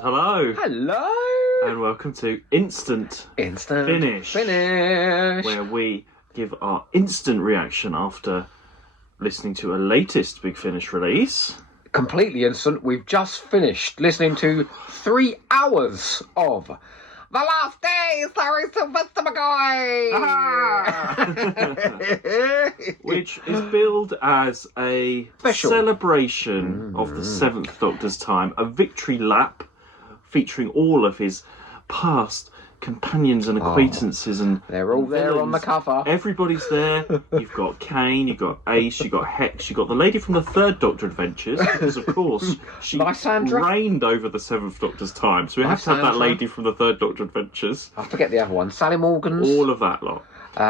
Hello. Hello. And welcome to Instant Finish. Where we give our instant reaction after listening to a latest Big Finish release. Completely instant. We've just finished listening to 3 hours of The Last Day, starring Sylvester McCoy. Which is billed as a Special celebration of the Seventh Doctor's time, a victory lap featuring all of his past companions and acquaintances, and they're all there villains. on the cover. Everybody's there. You've got Kane, you've got Ace, you've got Hex, you've got the lady from the Third Doctor Adventures, because of course she Lysandra. reigned over the Seventh Doctor's time, so we have to have that Lysandra. lady from the Third Doctor Adventures. I forget the other one. Sally Morgan's. All of that lot.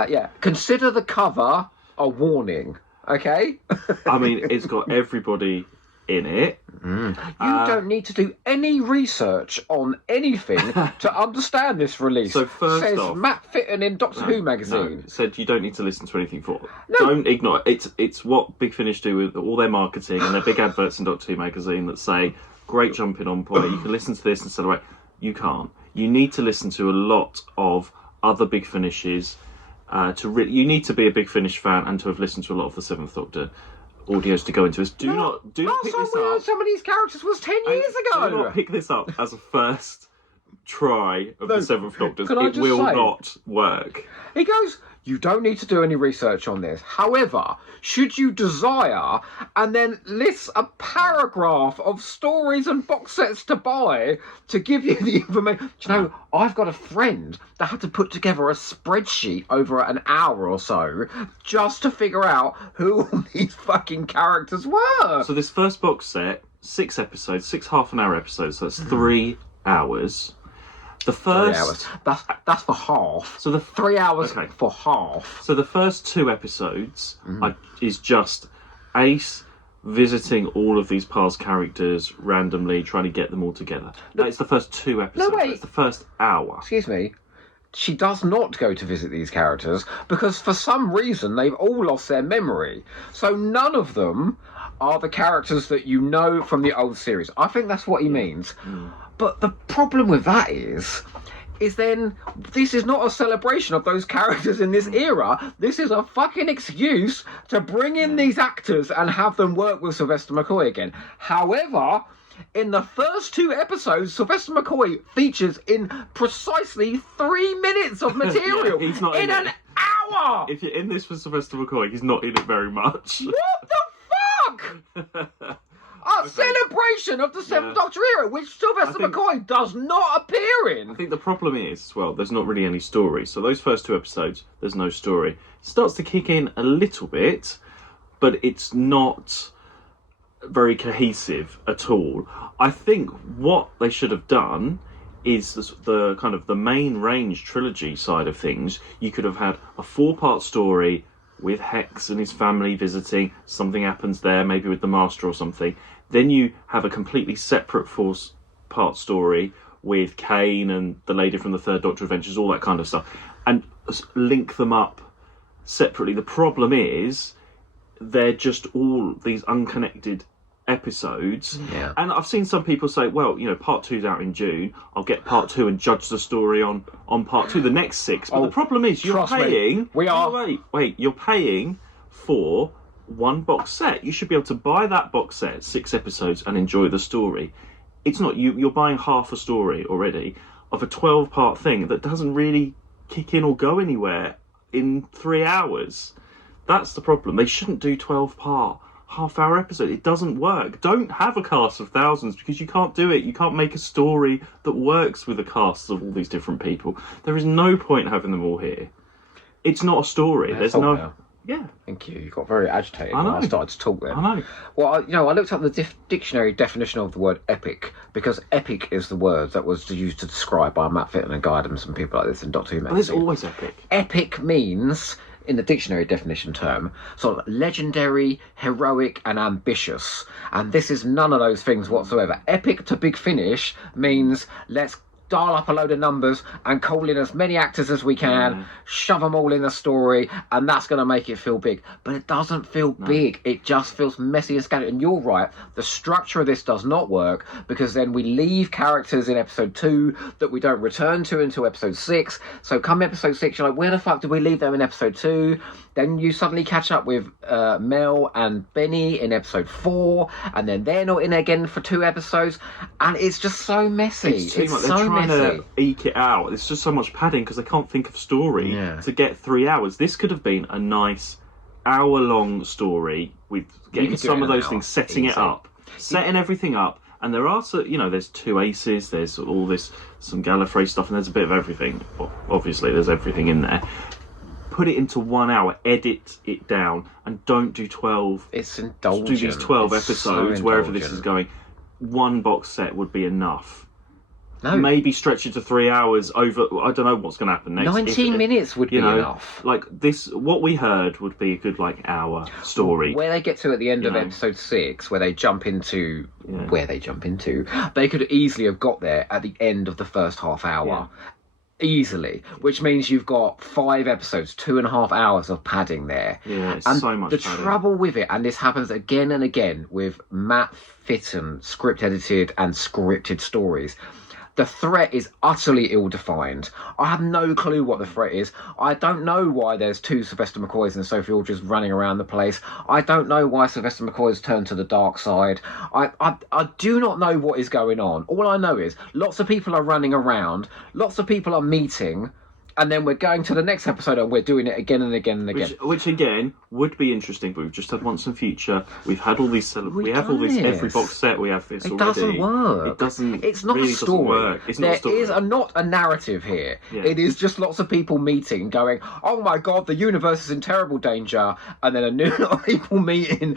Yeah. Consider the cover a warning. Okay. I mean, it's got everybody in it. You don't need to do any research on anything to understand this release. So first says off, Matt Fitton in Doctor Who magazine. No, said you don't need to listen to anything for it. Don't ignore it. It's what Big Finish do with all their marketing and their big adverts in Doctor Who magazine that say, great jumping on point, you can listen to this and celebrate. You can't. You need to listen to a lot of other Big Finishes. You need to be a Big Finish fan and to have listened to a lot of the Seventh Doctor audios to go into this. Do not pick this up. Some of these characters was 10 years ago. Do not pick this up as a first try of the Seventh Doctor. Can I It just will say- not work. He goes, you don't need to do any research on this. However, should you desire, and then lists a paragraph of stories and box sets to buy to give you the information. Do you know, I've got a friend that had to put together a spreadsheet over an hour or so just to figure out who all these fucking characters were. So this first box set, 6 episodes, 6 half-an-hour episodes, so that's 3 hours. The 3 first... hours. That's for half. So the 3 hours Okay. for half. So the first 2 episodes is just Ace visiting all of these past characters randomly, trying to get them all together. It's the first 2 episodes. wait. It's the first hour. Excuse me. She does not go to visit these characters because for some reason they've all lost their memory. So none of them are the characters that you know from the old series. I think that's what he means. But the problem with that is then this is not a celebration of those characters in this era. This is a fucking excuse to bring in these actors and have them work with Sylvester McCoy again. However, in the first 2 episodes, Sylvester McCoy features in precisely 3 minutes of material he's not in in an it. hour. If you're in this for Sylvester McCoy, he's not in it very much. What the fuck? A celebration of the Seventh Doctor era, which Sylvester McCoy does not appear in. I think the problem is, well, there's not really any story. So those first 2 episodes, there's no story. It starts to kick in a little bit, but it's not very cohesive at all. I think what they should have done is the kind of the main range trilogy side of things. You could have had a 4-part story with Hex and his family visiting, something happens there, maybe with the Master or something. Then you have a completely separate 4-part story with Kane and the lady from the Third Doctor Adventures, all that kind of stuff, and link them up separately. The problem is they're just all these unconnected episodes. Yeah. And I've seen some people say, well, part 2's out in June, I'll get part 2 and judge the story on part 2, the next 6. But the problem is you're trust me, paying... we are- Wait, you're paying for 1 box set. You should be able to buy that box set, 6 episodes, and enjoy the story. It's not you're buying half a story already of a 12-part thing that doesn't really kick in or go anywhere in 3 hours. That's the problem. They shouldn't do 12-part half-hour episode. It doesn't work. Don't have a cast of thousands because you can't do it. You can't make a story that works with a cast of all these different people. There is no point having them all here. It's not a story. There's no... Now. Yeah. Thank you. You got very agitated I when know. I started to talk then. I know. Well, I looked up the dictionary definition of the word epic because epic is the word that was used to describe by Matt Fitton and Guy Adams and people like this in Doctor Who But there's magazine. always epic. Epic means, in the dictionary definition term, sort of legendary, heroic, and ambitious. And this is none of those things whatsoever. Epic to Big Finish means let's dial up a load of numbers and call in as many actors as we can, shove them all in the story, and that's going to make it feel big. But it doesn't feel big. It just feels messy and scattered. And you're right, the structure of this does not work, because then we leave characters in episode 2 that we don't return to until episode 6. So come episode 6, you're like, where the fuck did we leave them in episode 2? Then you suddenly catch up with Mel and Benny in episode 4, and then they're not in again for 2 episodes, and it's just so messy. It's too much. They're so trying messy. to eke it out. It's just so much padding because they can't think of story Yeah. to get 3 hours. This could have been a nice hour-long story with getting could do some it of in an those hour, things, setting it easy. up, setting everything up. And there are, there's 2 aces, there's all this, some Gallifrey stuff, and there's a bit of everything. Well, obviously, there's everything in there. Put it into 1 hour, edit it down, and don't do 12. It's indulgent. Do these 12 It's episodes, so wherever this indulgent. is going. 1 box set would be enough. No, Maybe stretch it to 3 hours over. I don't know what's going to happen next. 19 minutes would be enough. Like this, what we heard would be a good hour story. Where they get to at the end of know. episode 6, where they jump into they could easily have got there at the end of the first half hour. Easily, which means you've got 5 episodes, 2.5 hours of padding there. Yeah, it's And so much the padding. trouble with it, and this happens again and again with Matt Fitton script edited and scripted stories, the threat is utterly ill-defined. I have no clue what the threat is. I don't know why there's 2 Sylvester McCoys and Sophie Alders running around the place. I don't know why Sylvester McCoy's turned to the dark side. I do not know what is going on. All I know is lots of people are running around, lots of people are meeting, and then we're going to the next episode and we're doing it again and again and again. Which again would be interesting, but we've just had Once and Future. We've had all these. We have all this every box set. We have this It already. doesn't work. It doesn't. It's not really a doesn't story. work. It's There not a story. is not a narrative here. Yeah. It is just lots of people meeting, going, "Oh my god, the universe is in terrible danger," and then a new lot of people meeting.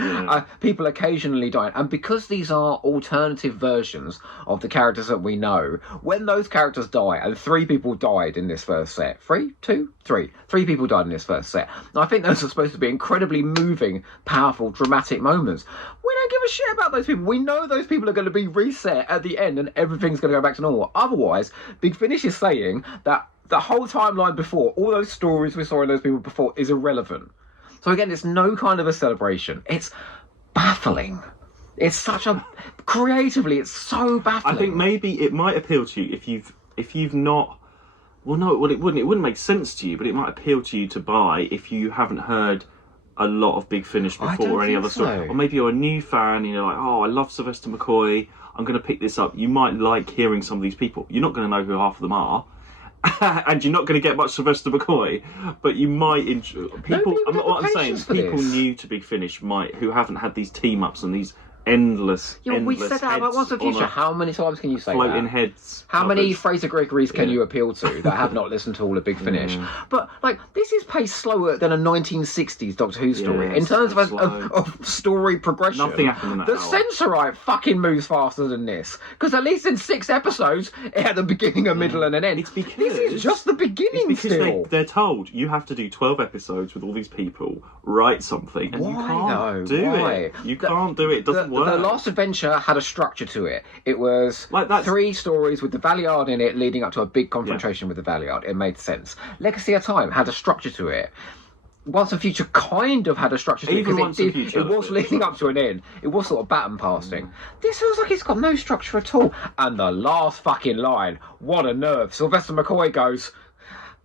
People occasionally dying, and because these are alternative versions of the characters that we know, when those characters die, and 3 people died in this first set, 3, 2, 3 people died in this first set. And I think those are supposed to be incredibly moving, powerful, dramatic moments. We don't give a shit about those people. We know those people are going to be reset at the end and everything's going to go back to normal. Otherwise, Big Finish is saying that the whole timeline before, all those stories we saw in those people before, is irrelevant. So again, it's no kind of a celebration. It's baffling. It's such a... Creatively, it's so baffling. I think maybe it might appeal to you if you've not. Well, no, well, it wouldn't. It wouldn't make sense to you, but it might appeal to you to buy if you haven't heard a lot of Big Finish I before don't or any think other story. so. Or maybe you're a new fan and you're like, oh, I love Sylvester McCoy. I'm going to pick this up. You might like hearing some of these people. You're not going to know who half of them are. And you're not going to get much Sylvester McCoy, but you might enjoy people. people don't What have I'm saying, patience for people this. new to Big Finish who haven't had these team ups and these endless. Yeah, we endless said that about heads Once and on Future. a How many times can you say floating that? heads. How many covers. Fraser Gregory's can you appeal to that have not listened to all of Big Finish? But this is paced slower than a 1960s Doctor Who story Yeah, in terms it's of slow. of story progression. Nothing happened in that The hour. Sensorite fucking moves faster than this, because at least in 6 episodes it had a beginning, a middle, and an end. It's because- this is just the beginning It's because still. they're told you have to do 12 episodes with all these people, write something, and you Why, can't though? do Why? it. You can't do it. It doesn't work. The Last Adventure had a structure to it. It was Like that's- 3 stories with the Valiard in it leading up to a big confrontation with the Valiard. It made sense. Legacy of Time had a structure to it. Once and Future kind of had a structure to Even it Once because and Future it had a was bit of leading up to an end. It was sort of baton passing. This feels like it's got no structure at all. And the last fucking line, what a nerve. Sylvester McCoy goes,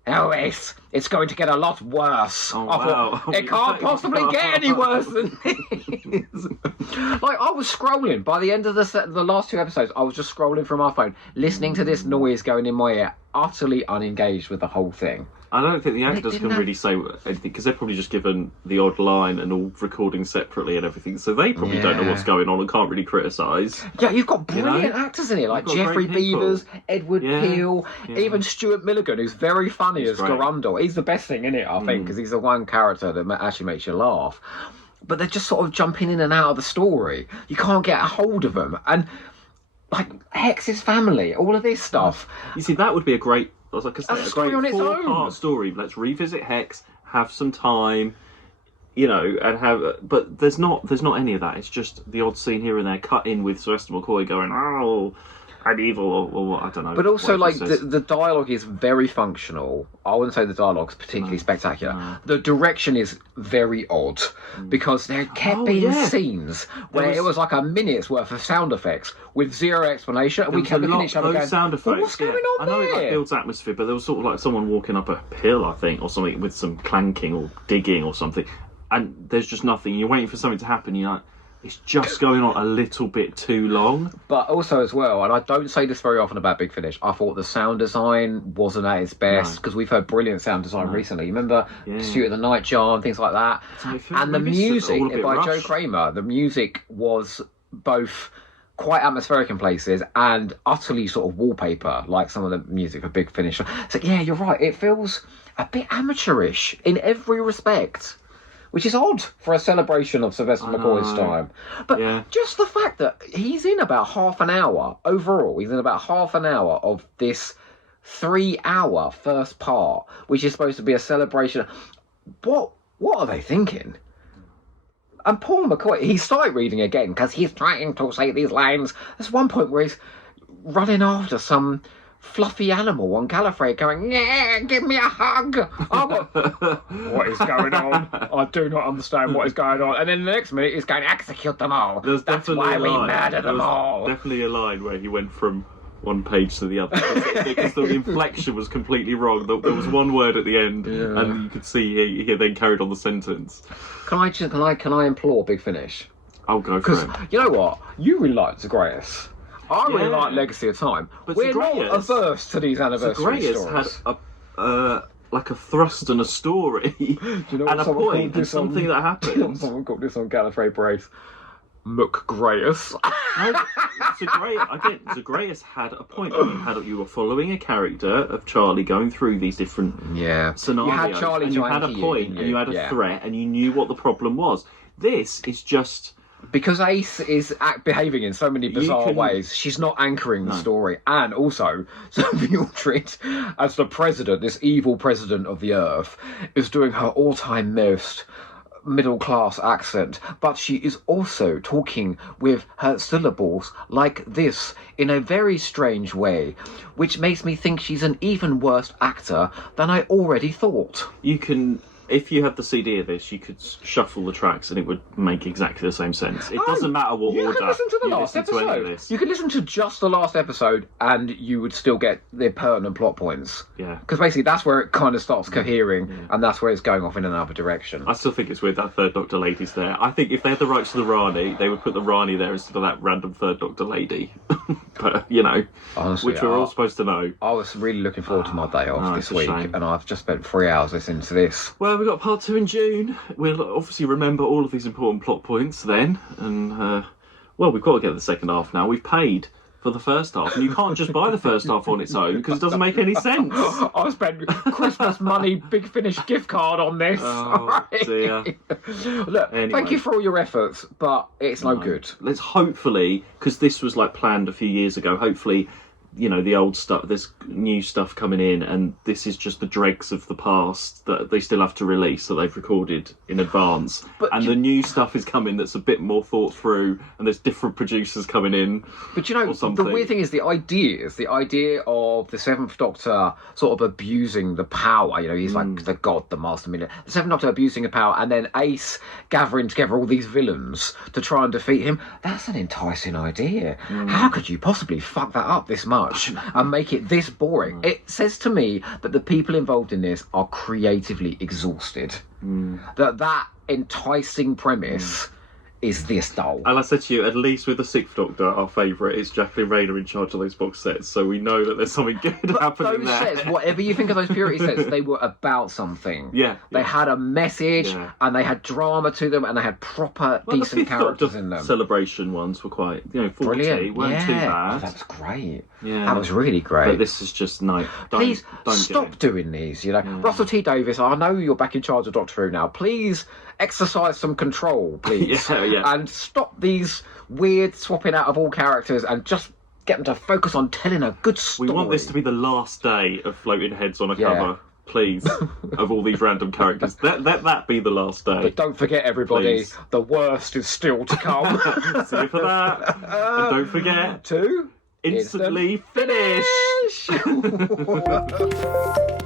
"Oh, it's going to get a lot worse." Oh, I thought, wow. it can't possibly get any worse than this. I was scrolling by the end of the last 2 episodes. I was just scrolling from my phone, listening to this noise going in my ear, utterly unengaged with the whole thing. I don't think the actors didn't can have- really say anything because they're probably just given the odd line and all recording separately and everything, so they probably don't know Yeah. what's going on and can't really criticise. Yeah, you've got You know? brilliant actors in it, like You've got Jeffrey great people. Beavers, Edward Yeah, Peel, yeah. even Stuart Milligan, who's very funny He's as great. Garundel. He's the best thing in it, I think, because he's the one character that actually makes you laugh. But they're just sort of jumping in and out of the story. You can't get a hold of them. And, like, Hex's family, all of this stuff. You see, that would be a great, like I A say, a story great on its own. 4-part story. Let's revisit Hex, have some time, and have. But there's not any of that. It's just the odd scene here and there, cut in with Sylvester McCoy going, "Oh," I'm evil, or what, I don't know. But also, whatever like, it says. the dialogue is very functional. I wouldn't say the dialogue's particularly spectacular. The direction is very odd, because there kept being scenes where it was like a minute's worth of sound effects with zero explanation, and we kept looking at each other going, sound effects, well, what's going on I know it like there? builds atmosphere, but there was sort of like someone walking up a hill, I think, or something, with some clanking or digging or something, and there's just nothing. You're waiting for something to happen, you're like, it's just going on a little bit too long. But also as well, and I don't say this very often about Big Finish, I thought the sound design wasn't at its best, because we've heard brilliant sound design recently. You remember Stuart the Nightjar and things like that? And the music by Joe Kramer, the music was both quite atmospheric in places and utterly sort of wallpaper, like some of the music for Big Finish. So yeah, you're right, it feels a bit amateurish in every respect, which is odd for a celebration of Sylvester McCoy's time. But just the fact that he's in about half an hour overall, he's in about half an hour of this 3-hour first part, which is supposed to be a celebration. What are they thinking? And Paul McCoy, he started reading again because he's trying to say these lines. There's one point where he's running after some fluffy animal on Gallifrey going, yeah, give me a hug. What is going on? I do not understand what is going on. And then the next minute he's going, execute them all. That's why we murder them all. Definitely a line where he went from one page to the other because the inflection was completely wrong. There was one word at the end, and you could see he then carried on the sentence. Can I implore Big Finish? I'll go for it. You know what? You really like Zagreus. I really like Legacy of Time. But we're not averse to these anniversary stories. Had a thrust and a story, and a point, and something that happened. You know what someone called this on Gallifrey Brace? McGreus. Zagreus had a point. You were following a character of Charlie going through these different scenarios. You had Charlie, and you had a point, and you had a threat, and you knew what the problem was. This is just... Because Ace is behaving in so many bizarre ways, she's not anchoring the story. And also, Sophie Aldred, as the president, this evil president of the Earth, is doing her all-time most middle-class accent, but she is also talking with her syllables like this in a very strange way, which makes me think she's an even worse actor than I already thought. You can... If you had the CD of this, you could shuffle the tracks and it would make exactly the same sense. It doesn't matter what order. You could listen to the last episode. You could listen to just the last episode and you would still get the pertinent plot points. Yeah. Because basically that's where it kind of starts cohering and that's where it's going off in another direction. I still think it's weird that Third Doctor lady's there. I think if they had the rights to the Rani, they would put the Rani there instead of that random Third Doctor lady. But, honestly, which we're all supposed to know. I was really looking forward to my day off this week and I've just spent 3 hours listening to this. Well, we've got part 2 in June. We'll obviously remember all of these important plot points then. And, we've got to get the second half now. We've paid for the first half. And you can't just buy the first half on its own because it doesn't make any sense. I spent Christmas money, Big Finish gift card on this. Oh, dear. Look, thank you for all your efforts, but it's no good. Let's hopefully, because this was planned a few years ago, hopefully... the old stuff, there's new stuff coming in, and this is just the dregs of the past that they still have to release, that they've recorded in advance. The new stuff is coming that's a bit more thought through, and there's different producers coming in. But the weird thing is the idea of the Seventh Doctor sort of abusing the power. He's like the god, the master millionaire. The Seventh Doctor abusing the power, and then Ace gathering together all these villains to try and defeat him. That's an enticing idea. How could you possibly fuck that up this much and make it this boring? It says to me that the people involved in this are creatively exhausted. That enticing premise is this dull. And I said to you, at least with the Sixth Doctor, our favourite is Jacqueline Rayner in charge of those box sets, so we know that there's something good happening those there. Sets, whatever you think of those purity sets, they were about something. They had a message, and they had drama to them, and they had proper, decent characters in them. Celebration ones were quite, 40, brilliant. weren't too bad. Oh, that was great. Yeah. That was really great. But this is just Please stop doing these. Russell T Davies, I know you're back in charge of Doctor Who now. Please exercise some control, please. And stop these weird swapping out of all characters and just get them to focus on telling a good story. We want this to be the last day of floating heads on a cover, please, of all these random characters. Let that be the last day. But don't forget, everybody, the worst is still to come. See you for that. And don't forget to instantly finish. Finish!